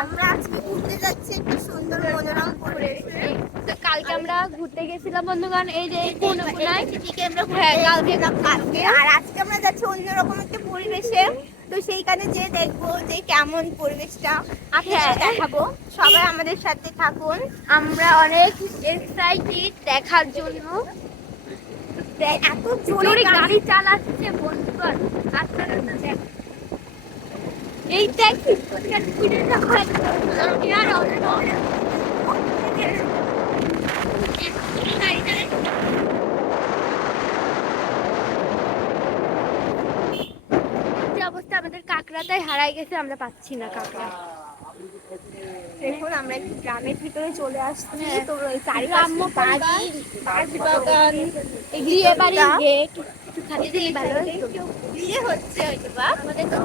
আমরা আজকে ঘুরতে যাচ্ছি একটা সুন্দর মনোরম পরিবেশে। তো কালকে আমরা ঘুরতে গেছিলাম বন্ধুগণ, এই যে কালকে আর আজকে আমরা যাচ্ছি অন্যরকম একটা পরিবেশে। তো সেইখানে যে দেখবো যে কেমন পরিবেশটা আপনাদের দেখাবো। সবাই আমাদের সাথে থাকুন। আমরা অনেক এক্সাইটেড দেখার জন্য। এত জোরে গাড়ি চালাচ্ছে বন্ধুগণ, আপনারা দেখেন। এই ট্যাক্সি ঘুরে যাওয়ার যে অবস্থা, আমাদের কাঁকড়াটাই হারাই গেছে, আমরা পাচ্ছি না কাঁকড়া। দেখুন আমরা একটু গ্রামের ভিতরে চলে আসছি। তো ওই গ্রাম্য চারিপাশে বাগান, বিয়ে বাড়ির গেট একটু খালি দিলে ভালো হতো। বিয়ে হচ্ছে হয়তো বা আমাদের তো